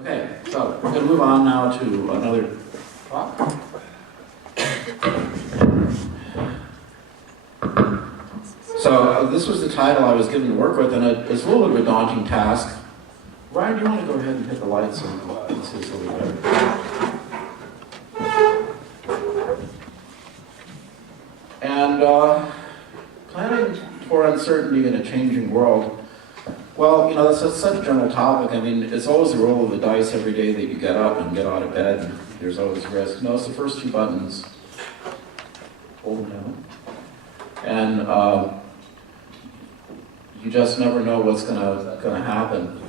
Okay, so we're going to move on now to another talk. So this was the title I was given to work with, and it's a little bit of a daunting task. Ryan, do you want to go ahead and hit the lights and see this a little bit better? And planning for uncertainty in a changing world. Well, you know, that's such a general topic. I mean, it's always the roll of the dice every day that you get up and get out of bed. And there's always risk. No, it's the first two buttons. Hold them down. And you just never know what's gonna happen.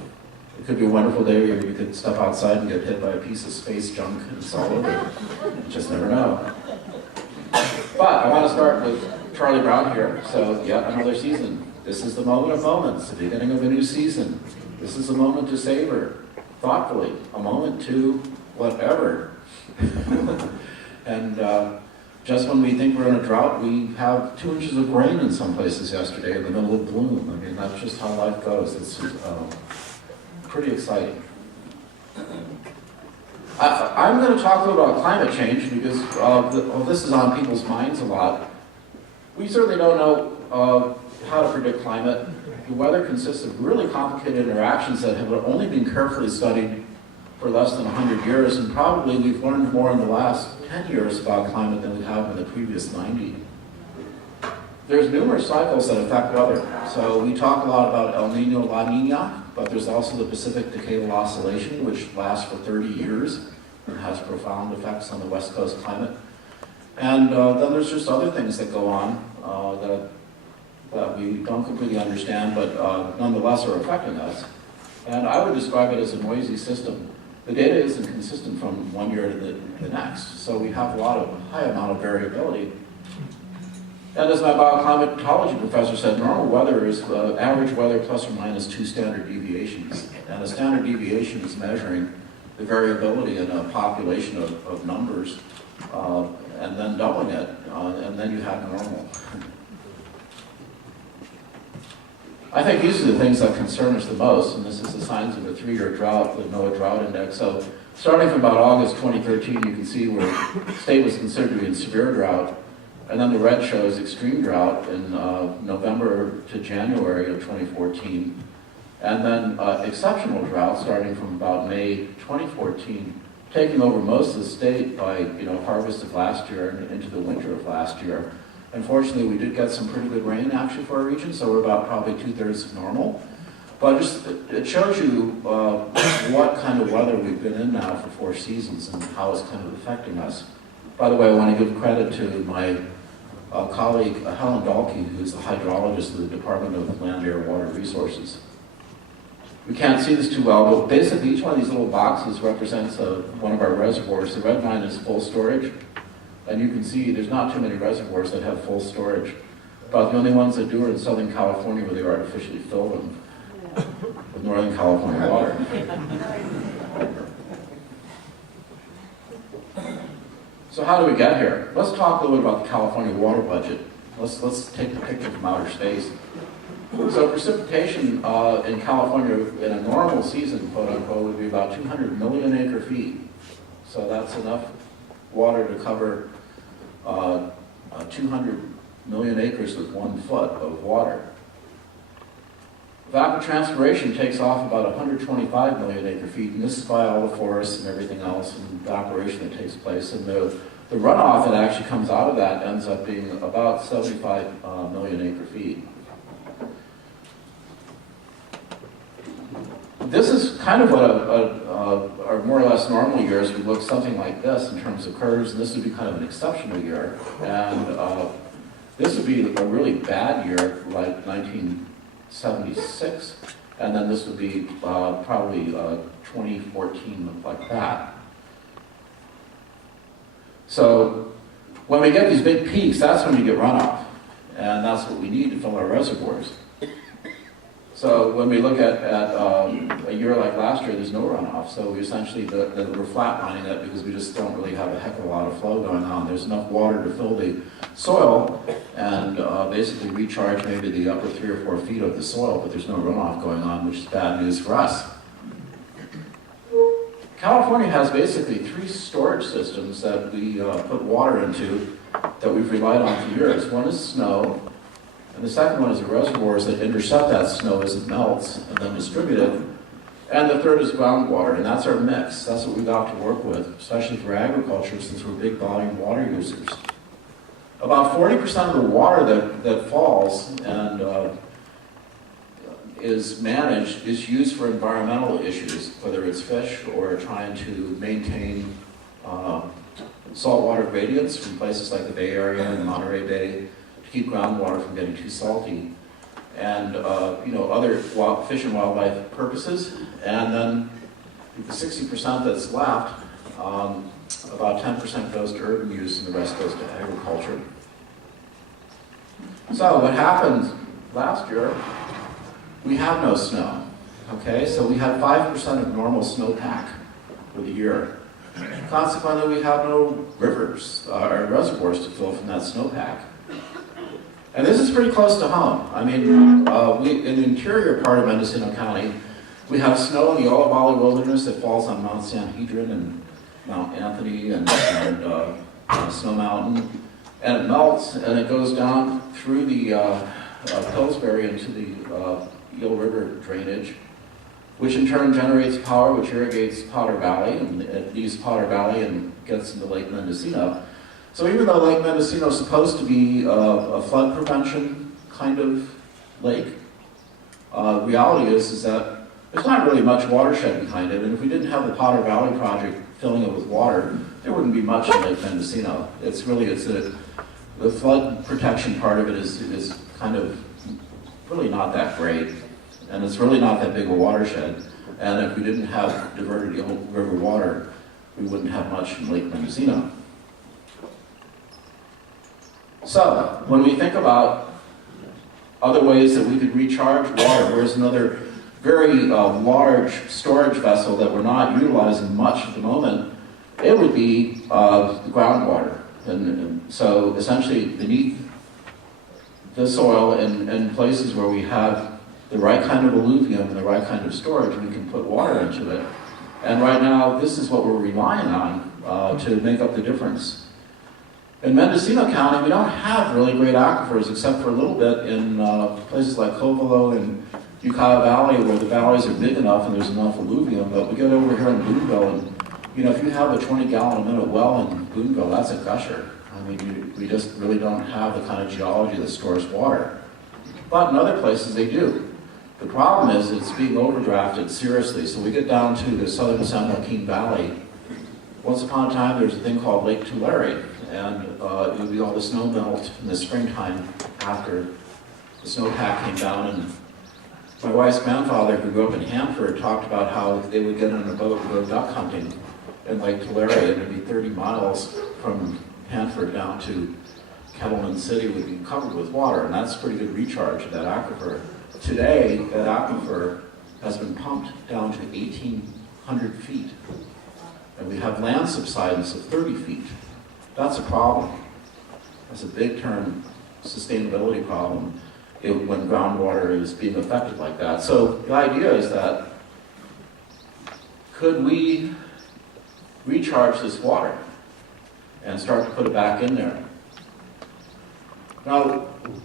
It could be a wonderful day where you could step outside and get hit by a piece of space junk and it's all over. You just never know. But I want to start with Charlie Brown here. So, yet another season. This is the moment of moments, the beginning of a new season. This is a moment to savor, thoughtfully, a moment to whatever. And just when we think we're in a drought, we have 2 inches of rain in some places yesterday in the middle of bloom. I mean, that's just how life goes. It's pretty exciting. I'm going to talk a little about climate change because this is on people's minds a lot. We certainly don't know how to predict climate. The weather consists of really complicated interactions that have only been carefully studied for less than 100 years, and probably we've learned more in the last 10 years about climate than we have in the previous 90. There's numerous cycles that affect weather. So we talk a lot about El Nino, La Nina, but there's also the Pacific Decadal Oscillation, which lasts for 30 years and has profound effects on the West Coast climate. And then there's just other things that go on that we don't completely understand, but nonetheless are affecting us. And I would describe it as a noisy system. The data isn't consistent from one year to the next, so we have a high amount of variability. And as my bioclimatology professor said, normal weather is average weather plus or minus 2 standard deviations. And a standard deviation is measuring the variability in a population of numbers, and then doubling it, and then you have normal. I think these are the things that concern us the most, and this is the signs of a 3-year drought, the NOAA Drought Index. So starting from about August 2013, you can see where the state was considered to be in severe drought, and then the red shows extreme drought in November to January of 2014, and then exceptional drought starting from about May 2014, taking over most of the state by harvest of last year and into the winter of last year. Unfortunately, we did get some pretty good rain actually for our region, so we're about probably 2/3 of normal. But it shows you what kind of weather we've been in now for 4 seasons and how it's kind of affecting us. By the way, I want to give credit to my colleague Helen Dahlke, who's the hydrologist of the Department of Land, Air, Water Resources. We can't see this too well, but basically each one of these little boxes represents one of our reservoirs. The red line is full storage. And you can see there's not too many reservoirs that have full storage. About the only ones that do are in Southern California where they artificially fill them with Northern California water. So how do we get here? Let's talk a little bit about the California water budget. Let's take the picture from outer space. So precipitation in California in a normal season, quote unquote, would be about 200 million acre feet. So that's enough water to cover 200 million acres with 1 foot of water. Evapotranspiration takes off about 125 million acre feet, and this is by all the forests and everything else and evaporation that takes place. And the runoff that actually comes out of that ends up being about 75 million acre feet. This is kind of what our more or less normal years would look something like this in terms of curves, and this would be kind of an exceptional year. And this would be a really bad year, like 1976, and then this would be probably 2014, look like that. So when we get these big peaks, that's when you get runoff, and that's what we need to fill our reservoirs. So when we look at a year like last year, there's no runoff. So we essentially, we're flatlining it because we just don't really have a heck of a lot of flow going on. There's enough water to fill the soil and basically recharge maybe the upper 3 or 4 feet of the soil, but there's no runoff going on, which is bad news for us. California has basically 3 storage systems that we put water into that we've relied on for years. One is snow, and the second one is the reservoirs that intercept that snow as it melts and then distribute it. And the third is groundwater, and that's our mix. That's what we got to work with, especially for agriculture, since we're big volume water users. About 40% of the water that falls and is managed is used for environmental issues, whether it's fish or trying to maintain saltwater gradients from places like the Bay Area and Monterey Bay to keep groundwater from getting too salty, and other fish and wildlife purposes. And then the 60% that's left, about 10% goes to urban use and the rest goes to agriculture. So what happened last year, we have no snow, okay? So we had 5% of normal snowpack for the year. Consequently, we have no rivers or reservoirs to fill from that snowpack. And this is pretty close to home. I mean, in the interior part of Mendocino County, we have snow in the Olive Valley Wilderness that falls on Mount Sanhedrin and Mount Anthony and Snow Mountain. And it melts and it goes down through the Pillsbury into the Eel River drainage, which in turn generates power, which irrigates Powder Valley, and it leaves Powder Valley and gets into Lake Mendocino. So even though Lake Mendocino is supposed to be a flood prevention kind of lake, reality is that there's not really much watershed behind it, and if we didn't have the Powder Valley project filling it with water, there wouldn't be much in Lake Mendocino. The flood protection part of it is kind of really not that great, and it's really not that big a watershed. And if we didn't have diverted Eel River water, we wouldn't have much in Lake Mendocino. So, when we think about other ways that we could recharge water, there's another very large storage vessel that we're not utilizing much at the moment. It would be the groundwater. And so, essentially, beneath the soil in places where we have the right kind of alluvium and the right kind of storage, we can put water into it. And right now, this is what we're relying on to make up the difference. In Mendocino County, we don't have really great aquifers except for a little bit in places like Covelo and Ukiah Valley, where the valleys are big enough and there's enough alluvium. But we get over here in Boonville, and if you have a 20-gallon-a-minute well in Boonville, that's a gusher. I mean, we just really don't have the kind of geology that stores water. But in other places, they do. The problem is it's being overdrafted seriously. So we get down to the southern San Joaquin Valley. Once upon a time, there was a thing called Lake Tulare, and it would be all the snow melt in the springtime after the snowpack came down. And my wife's grandfather, who grew up in Hanford, talked about how they would get on a boat and go duck hunting in Lake Tulare, and it'd be 30 miles from Hanford down to Kettleman City would be covered with water, and that's a pretty good recharge of that aquifer. Today, that aquifer has been pumped down to 1,800 feet, and we have land subsidence of 30 feet. That's a problem. That's a big-term sustainability problem when groundwater is being affected like that. So the idea is that, could we recharge this water and start to put it back in there? Now,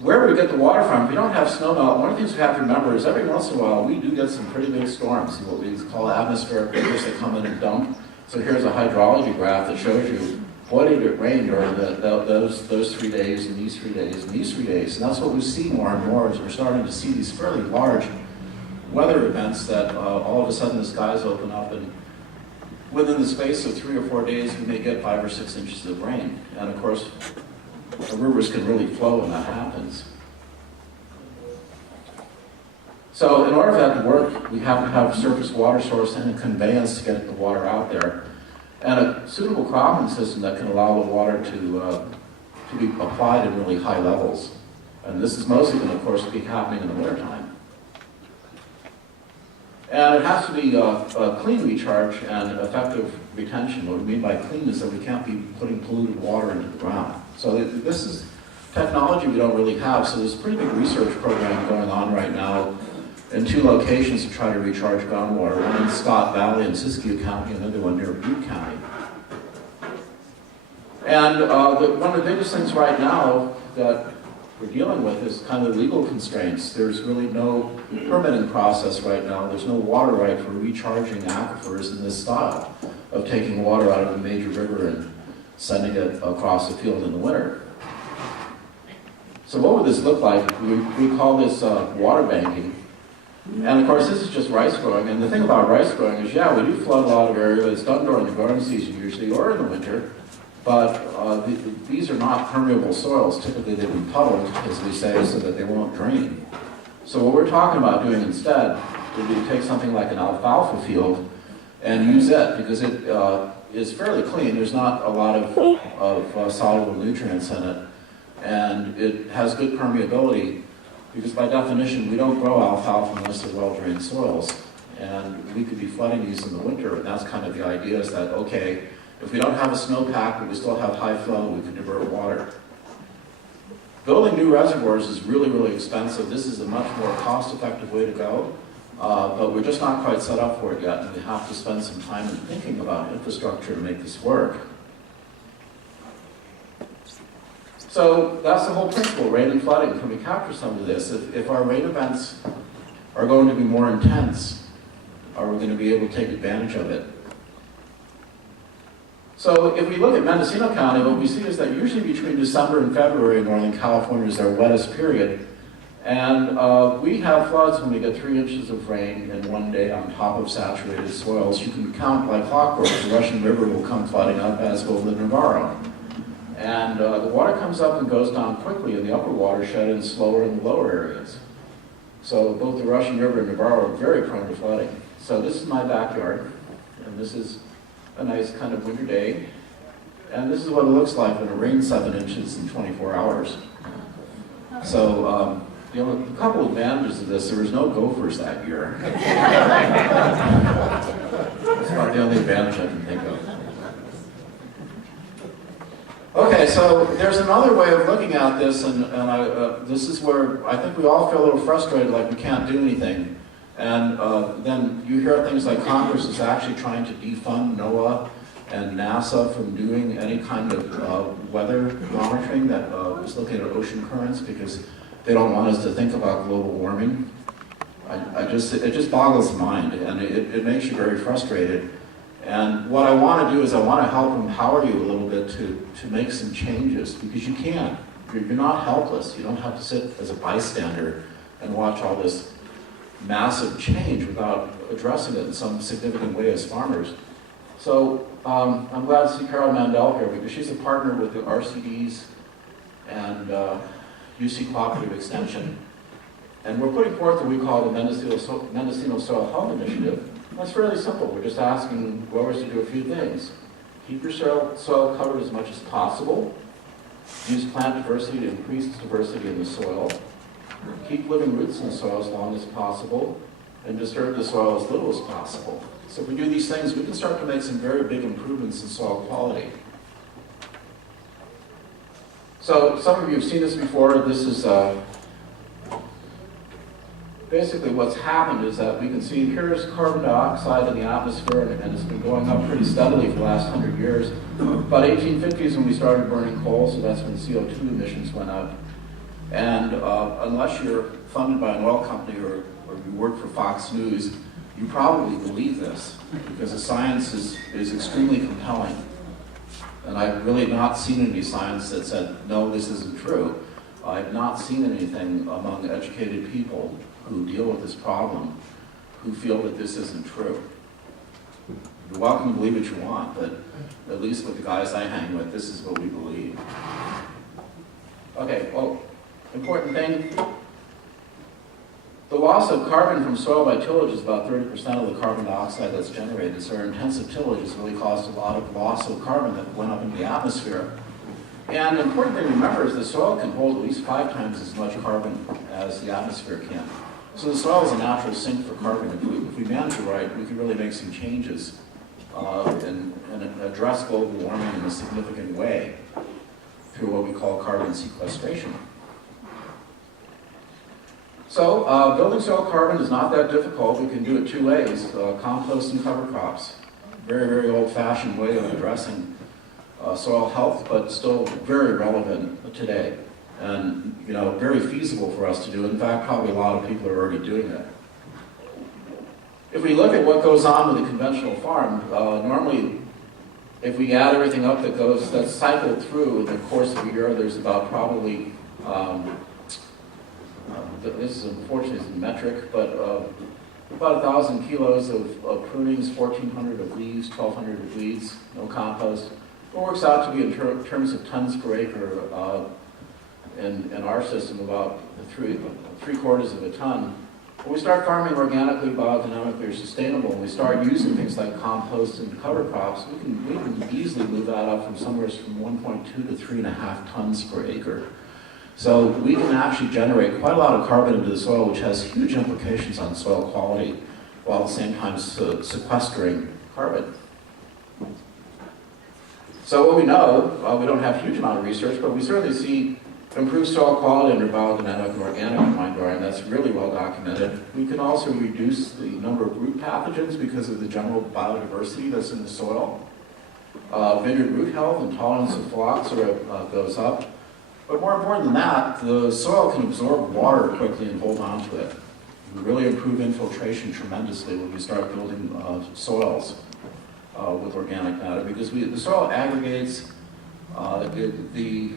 where we get the water from, if we don't have snowmelt, one of the things we have to remember is every once in a while we do get some pretty big storms, what we call atmospheric rivers that come in and dump. So here's a hydrology graph that shows you what did it rain during those 3 days and these 3 days and these 3 days. And that's what we see more and more is we're starting to see these fairly large weather events that all of a sudden the skies open up, and within the space of 3 or 4 days we may get 5 or 6 inches of rain. And of course, the rivers can really flow when that happens. So in order for that to work, we have to have surface water source and a conveyance to get the water out there, and a suitable cropping system that can allow the water to be applied at really high levels. And this is mostly going to, of course, be happening in the wintertime. And it has to be a clean recharge and effective retention. What we mean by clean is that we can't be putting polluted water into the ground. So this is technology we don't really have. So there's a pretty big research program going on right now in 2 locations to try to recharge groundwater, one in Scott Valley in Siskiyou County and another one near Butte County. And one of the biggest things right now that we're dealing with is kind of legal constraints. There's really no permitting process right now. There's no water right for recharging aquifers in this style of taking water out of a major river and sending it across the field in the winter. So what would this look like? We call this water banking. And of course, this is just rice growing. And the thing about rice growing is, yeah, we do flood a lot of area. It's done during the growing season usually, or in the winter. But these are not permeable soils. Typically, they've been puddled, as we say, so that they won't drain. So what we're talking about doing instead would be to take something like an alfalfa field and use it, because it is fairly clean. There's not a lot of soluble nutrients in it. And it has good permeability, because by definition, we don't grow alfalfa unless they're well-drained soils. And we could be flooding these in the winter, and that's kind of the idea, is that, okay, if we don't have a snowpack, but we still have high flow, we can divert water. Building new reservoirs is really, really expensive. This is a much more cost-effective way to go, but we're just not quite set up for it yet, and we have to spend some time in thinking about infrastructure to make this work. So that's the whole principle, rain and flooding. Can we capture some of this? If our rain events are going to be more intense, are we going to be able to take advantage of it? So if we look at Mendocino County, what we see is that usually between December and February in Northern California is our wettest period. And we have floods when we get 3 inches of rain in one day on top of saturated soils. You can count like clockwork. The Russian River will come flooding up, as will the Navarro. And the water comes up and goes down quickly in the upper watershed and slower in the lower areas. So both the Russian River and Navarro are very prone to flooding. So this is my backyard, and this is a nice kind of winter day. And this is what it looks like when it rains 7 inches in 24 hours. So a couple advantages of this: there was no gophers that year. That's about the only advantage I can think of. Okay, so there's another way of looking at this, and this is where I think we all feel a little frustrated, like we can't do anything. And then you hear things like Congress is actually trying to defund NOAA and NASA from doing any kind of weather monitoring that is looking at ocean currents, because they don't want us to think about global warming. It just boggles the mind, and it makes you very frustrated. And what I want to do is I want to help empower you a little bit to make some changes, because you can. You're not helpless. You don't have to sit as a bystander and watch all this massive change without addressing it in some significant way as farmers. So I'm glad to see Carol Mandel here, because she's a partner with the RCDs and UC Cooperative Extension. And we're putting forth what we call the Mendocino Soil Health Initiative. That's fairly simple. We're just asking growers to do a few things. Keep your soil covered as much as possible. Use plant diversity to increase diversity in the soil. Keep living roots in the soil as long as possible, and disturb the soil as little as possible. So if we do these things, we can start to make some very big improvements in soil quality. So some of you have seen this before. This is basically what's happened is that we can see here's carbon dioxide in the atmosphere, and it's been going up pretty steadily for the last 100 years. About 1850s when we started burning coal, so that's when CO2 emissions went up. And unless you're funded by an oil company or you work for Fox News, you probably believe this, because the science is extremely compelling. And I've really not seen any science that said, no, this isn't true. I've not seen anything among educated people who deal with this problem who feel that this isn't true. You're welcome to believe what you want, but at least with the guys I hang with, this is what we believe. Okay, well, important thing, the loss of carbon from soil by tillage is about 30% of the carbon dioxide that's generated. So our intensive tillage has really caused a lot of loss of carbon that went up into the atmosphere. And the important thing to remember is the soil can hold at least 5 times as much carbon as the atmosphere can. So the soil is a natural sink for carbon. If we manage it right, we can really make some changes and address global warming in a significant way through what we call carbon sequestration. So building soil carbon is not that difficult. We can do it two ways, compost and cover crops. Very, very old-fashioned way of addressing soil health, but still very relevant today. And very feasible for us to do. In fact, probably a lot of people are already doing it. If we look at what goes on with a conventional farm, normally if we add everything up that's cycled through in the course of a year, there's about probably, this is unfortunately is a metric, but about 1,000 kilos of prunings, 1,400 of leaves, 1,200 of weeds, no compost. It works out to be in terms of tons per acre in our system about three-quarters of a ton. When we start farming organically, biodynamically, or sustainable, and we start using things like compost and cover crops, we can easily move that up from somewhere from 1.2 to 3.5 tons per acre. So we can actually generate quite a lot of carbon into the soil, which has huge implications on soil quality, while at the same time sequestering carbon. So what we know, we don't have a huge amount of research, but we certainly see improved soil quality under biodynamic and organic wine growing. That's really well documented. We can also reduce the number of root pathogens because of the general biodiversity that's in the soil. Vineyard root health and tolerance of phylloxera goes up. But more important than that, the soil can absorb water quickly and hold on to it. We really improve infiltration tremendously when we start building soils with organic matter, because the soil aggregates. The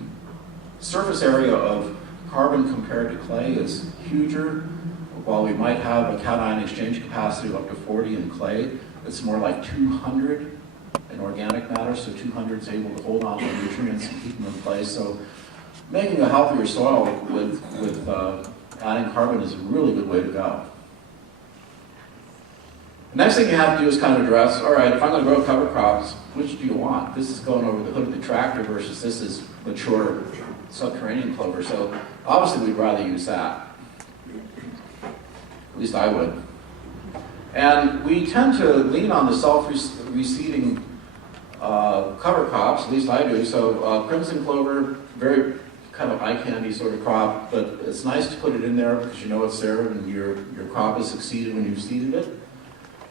surface area of carbon compared to clay is huger. While we might have a cation exchange capacity of up to 40 in clay, it's more like 200 in organic matter, so 200 is able to hold on to nutrients and keep them in place. So making a healthier soil with adding carbon is a really good way to go. The next thing you have to do is kind of address, all right, if I'm going to grow cover crops, which do you want? This is going over the hood of the tractor versus this is mature subterranean clover. So obviously we'd rather use that. At least I would. And we tend to lean on the self-reseeding cover crops, at least I do. So crimson clover, very kind of eye candy sort of crop, but it's nice to put it in there because you know it's there and your crop has succeeded when you've seeded it.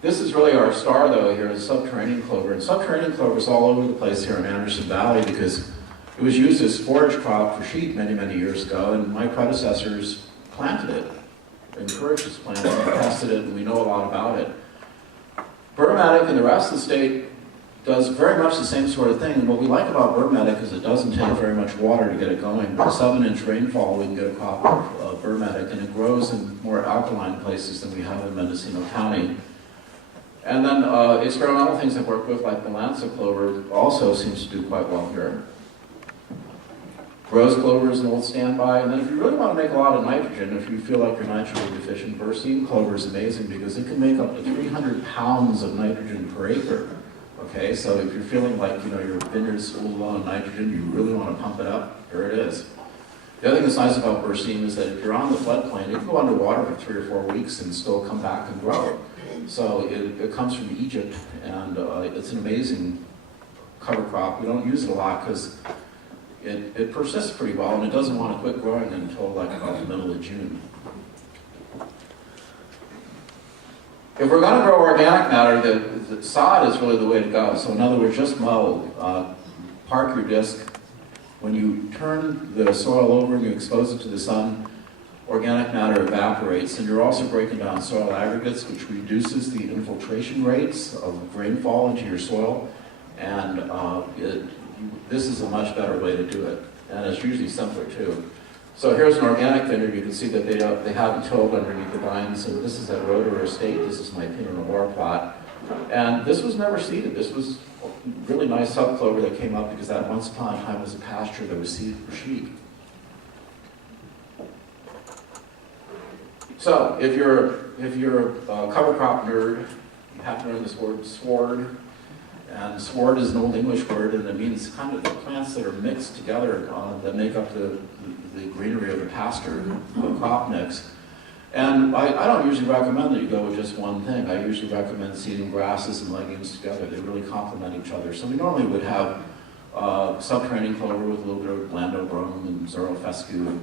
This is really our star though here is subterranean clover. And subterranean clover is all over the place here in Anderson Valley because it was used as forage crop for sheep many, many years ago, and my predecessors planted it, encouraged its planting, tested it, and we know a lot about it. Burmatic and the rest of the state does very much the same sort of thing. And what we like about Burmatic is it doesn't take very much water to get it going. With 7-inch rainfall, we can get a crop of Burmatic, and it grows in more alkaline places than we have in Mendocino County. And then experimental things I've worked with, like the Lanza clover, also seems to do quite well here. Rose clover is an old standby, and then if you really want to make a lot of nitrogen, if you feel like you're nitrogen deficient, Berseem clover is amazing because it can make up to 300 pounds of nitrogen per acre. Okay, so if you're feeling like your vineyard's a little low on nitrogen, you really want to pump it up, here it is. The other thing that's nice about Berseem is that if you're on the floodplain, it can go underwater for 3 or 4 weeks and still come back and grow. So it comes from Egypt, and it's an amazing cover crop. We don't use it a lot because it persists pretty well, and it doesn't want to quit growing until like about the middle of June. If we're going to grow organic matter, the sod is really the way to go. So in other words, just mow, park your disc. When you turn the soil over and you expose it to the sun, organic matter evaporates, and you're also breaking down soil aggregates, which reduces the infiltration rates of rainfall into your soil, and this is a much better way to do it, and it's usually simpler too. So here's an organic vineyard. You can see that they haven't tilled underneath the vines. So this is at Roeder Estate. This is my Pinot Noir plot. And this was never seeded. This was a really nice subclover that came up because that once upon a time was a pasture that was seeded for sheep. So if you're a cover crop nerd, you have to learn this word sward. And sward is an Old English word, and it means kind of the plants that are mixed together that make up the greenery of the pasture, the crop mix. And I don't usually recommend that you go with just one thing. I usually recommend seeding grasses and legumes together. They really complement each other. So we normally would have subterranean clover with a little bit of blandobrum and xeropescu,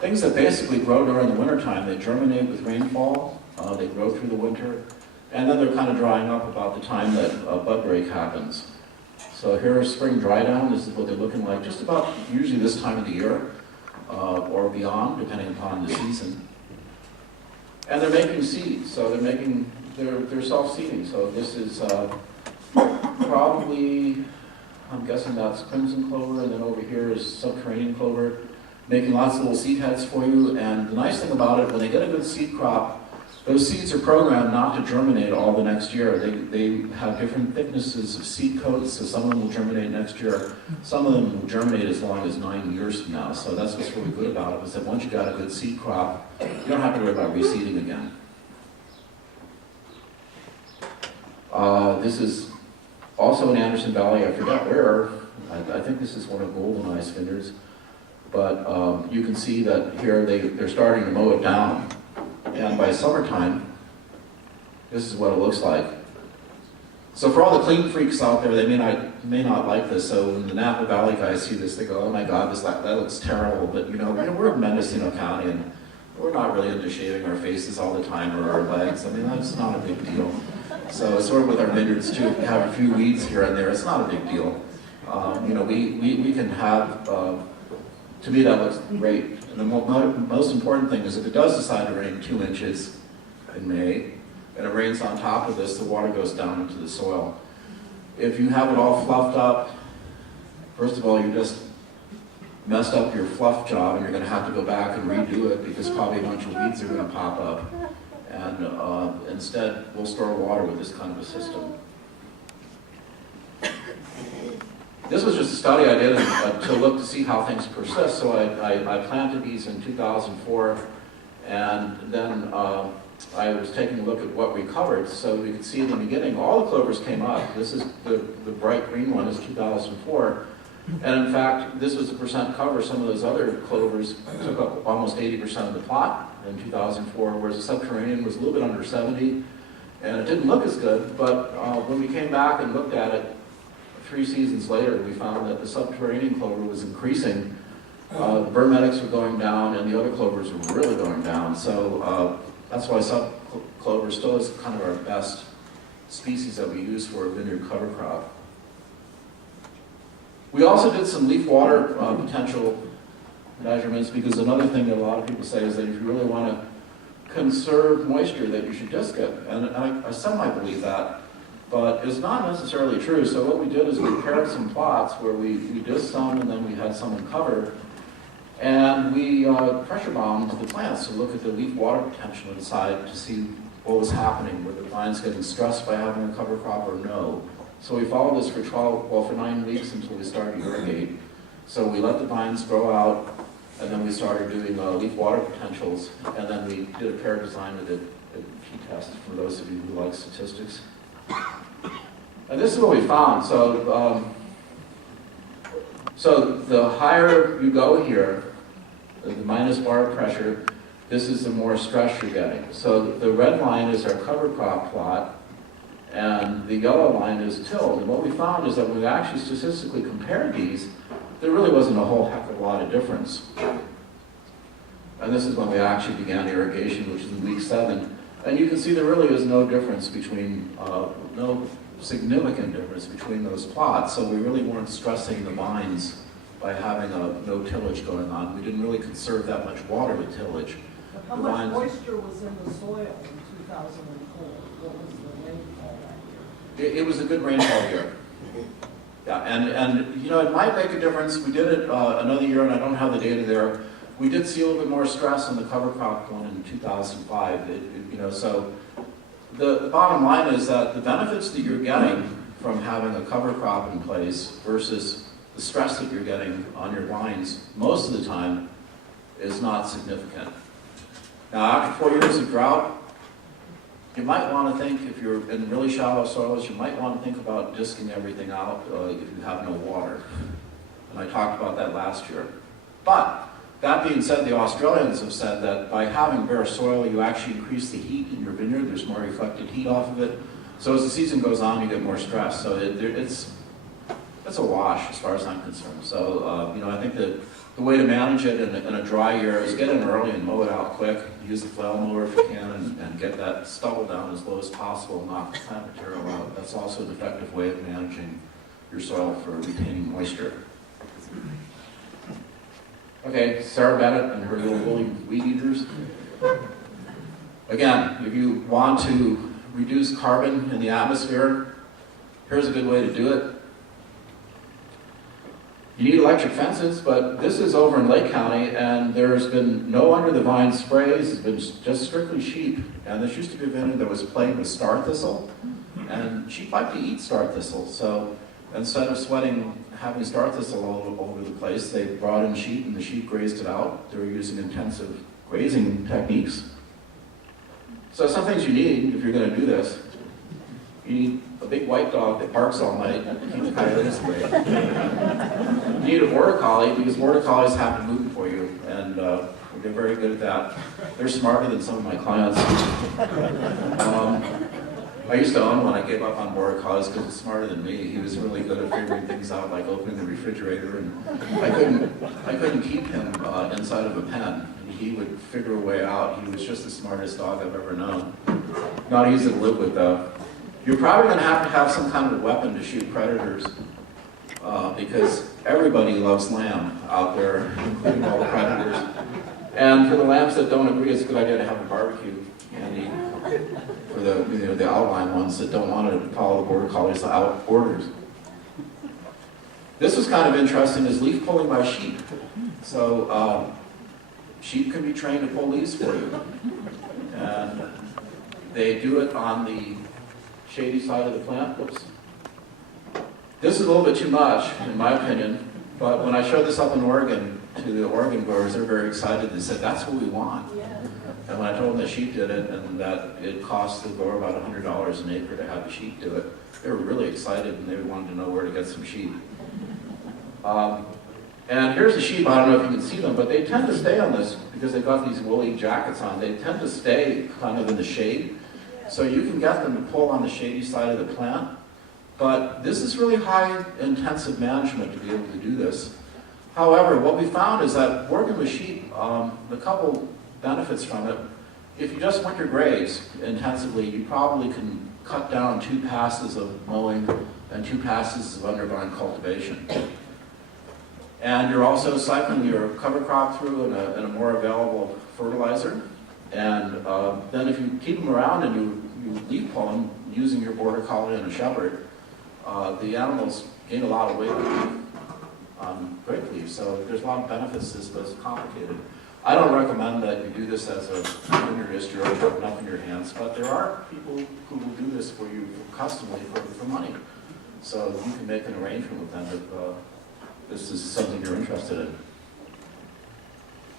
things that basically grow during the wintertime. They germinate with rainfall, they grow through the winter, and then they're kind of drying up about the time that bud break happens. So here's spring dry down. This is what they're looking like just about usually this time of the year or beyond, depending upon the season. And they're making seeds, so they're self-seeding. So this is probably, I'm guessing that's crimson clover, and then over here is subterranean clover, making lots of little seed heads for you. And the nice thing about it, when they get a good seed crop, those seeds are programmed not to germinate all the next year. They have different thicknesses of seed coats, so some of them will germinate next year. Some of them will germinate as long as 9 years from now. So that's what's really good about it, is that once you got a good seed crop, you don't have to worry about reseeding again. This is also in Anderson Valley. I forgot where. I think this is one of Golden Eye's vineyards. But you can see that here they're starting to mow it down. And by summertime, this is what it looks like. So for all the clean freaks out there, they may not like this. So when the Napa Valley guys see this, they go, "Oh my God, that looks terrible." But we're in Mendocino County, and we're not really into shaving our faces all the time or our legs. I mean, that's not a big deal. So sort of with our vineyards too, if we have a few weeds here and there, it's not a big deal. We can have. To me, that looks great. And the most important thing is if it does decide to rain 2 inches in May, and it rains on top of this, the water goes down into the soil. If you have it all fluffed up, first of all, you just messed up your fluff job, and you're going to have to go back and redo it because probably a bunch of weeds are going to pop up. And instead, we'll store water with this kind of a system. This was just a study I did to look to see how things persist. So I planted these in 2004, and then I was taking a look at what recovered. So we could see in the beginning, all the clovers came up. This is the bright green one is 2004. And in fact, this was the percent cover. Some of those other clovers took up almost 80% of the plot in 2004, whereas the subterranean was a little bit under 70. And it didn't look as good, but when we came back and looked at it, 3 seasons later, we found that the subterranean clover was increasing. The Burmetics were going down, and the other clovers were really going down. So that's why sub-clover still is kind of our best species that we use for a vineyard cover crop. We also did some leaf water potential measurements, because another thing that a lot of people say is that if you really want to conserve moisture, that you should disc it. And I semi-believe that. But it's not necessarily true. So what we did is we paired some plots where we disced some, and then we had some in cover. And we pressure bombed the plants to look at the leaf water potential inside to see what was happening. Were the vines getting stressed by having a cover crop or no? So we followed this for 9 weeks until we started to irrigate. So we let the vines grow out, and then we started doing leaf water potentials, and then we did a pair design with a t-test for those of you who like statistics. And this is what we found. So the higher you go here, the minus bar pressure, this is the more stress you're getting. So the red line is our cover crop plot, and the yellow line is tilled. And what we found is that when we actually statistically compared these, there really wasn't a whole heck of a lot of difference. And this is when we actually began irrigation, which is in week 7. And you can see there really is no difference between, no significant difference between those plots. So we really weren't stressing the vines by having no tillage going on. We didn't really conserve that much water with tillage. But how much moisture was in the soil in 2004? What was the rainfall that year? It was a good rainfall year. Yeah, and it might make a difference. We did it another year, and I don't have the data there. We did see a little bit more stress on the cover crop one in 2005. So the bottom line is that the benefits that you're getting from having a cover crop in place versus the stress that you're getting on your vines most of the time is not significant. Now, after 4 years of drought, you might want to think, if you're in really shallow soils, you might want to think about disking everything out if you have no water. And I talked about that last year. But that being said, the Australians have said that by having bare soil, you actually increase the heat in your vineyard. There's more reflected heat off of it. So as the season goes on, you get more stress. So it's a wash as far as I'm concerned. So, I think that the way to manage it in a dry year is get in early and mow it out quick. Use the flail mower if you can and get that stubble down as low as possible and knock the plant material out. That's also an effective way of managing your soil for retaining moisture. Okay, Sarah Bennett and her little woolly weed eaters. Again, if you want to reduce carbon in the atmosphere, here's a good way to do it. You need electric fences, but this is over in Lake County, and there's been no under-the-vine sprays. It's been just strictly sheep. And this used to be a vineyard that was plagued with star thistle, and sheep like to eat star thistle. So instead of having star thistle all over the place, they brought in sheep, and the sheep grazed it out. They were using intensive grazing techniques. So some things you need if you're going to do this. You need a big white dog that barks all night and keeps coyotes away. You need a border collie because border collies have to move for you, and they're very good at that. They're smarter than some of my clients. I used to own one. I gave up on border collies because it's smarter than me. He was really good at figuring things out, like opening the refrigerator, and I couldn't keep him inside of a pen. He would figure a way out. He was just the smartest dog I've ever known. Not easy to live with, though. You're probably going to have some kind of a weapon to shoot predators because everybody loves lamb out there, including all the predators. And for the lambs that don't agree, it's a good idea to have a barbecue handy for the outline ones that don't want to follow the border collies out orders. This was kind of interesting, is leaf pulling by sheep. So sheep can be trained to pull leaves for you. And they do it on the shady side of the plant. Whoops. This is a little bit too much, in my opinion, but when I showed this up in Oregon to the Oregon growers, they're very excited. They said, that's what we want. Yeah. And when I told them that sheep did it and that it cost the grower about $100 an acre to have the sheep do it, they were really excited and they wanted to know where to get some sheep. And here's the sheep. I don't know if you can see them, but they tend to stay on this because they've got these woolly jackets on. They tend to stay kind of in the shade. So you can get them to pull on the shady side of the plant. But this is really high intensive management to be able to do this. However, what we found is that working with sheep, the couple benefits from it, if you just winter graze intensively, you probably can cut down 2 passes of mowing and 2 passes of undervine cultivation. And you're also cycling your cover crop through in a more available fertilizer. And then if you keep them around and you leaf pull them using your border collie and a shepherd, the animals gain a lot of weight on grape leaves. So there's a lot of benefits to this, but it's complicated. I don't recommend that you do this as a vineyardist. You're putting up in your hands, but there are people who will do this for you customly for money. So you can make an arrangement with them if this is something you're interested in.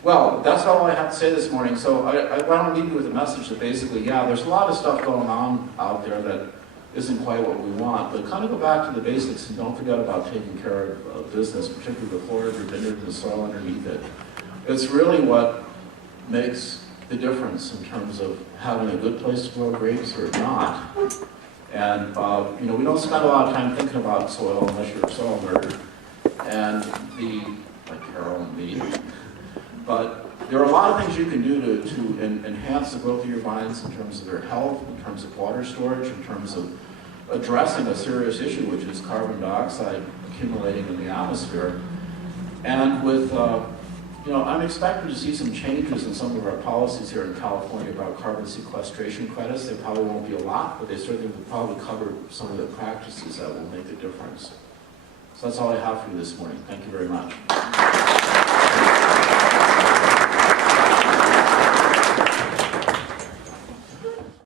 Well, that's all I have to say this morning. So I want to leave you with a message that basically, yeah, there's a lot of stuff going on out there that isn't quite what we want, but kind of go back to the basics and don't forget about taking care of business, particularly the flora of your vineyard and the soil underneath it. It's really what makes the difference in terms of having a good place to grow grapes or not. And we don't spend a lot of time thinking about soil unless you're a soil nerd. And like Carol and me. But there are a lot of things you can do to enhance the growth of your vines in terms of their health, in terms of water storage, in terms of addressing a serious issue, which is carbon dioxide accumulating in the atmosphere. And with, I'm expecting to see some changes in some of our policies here in California about carbon sequestration credits. There probably won't be a lot, but they certainly will probably cover some of the practices that will make a difference. So that's all I have for you this morning. Thank you very much.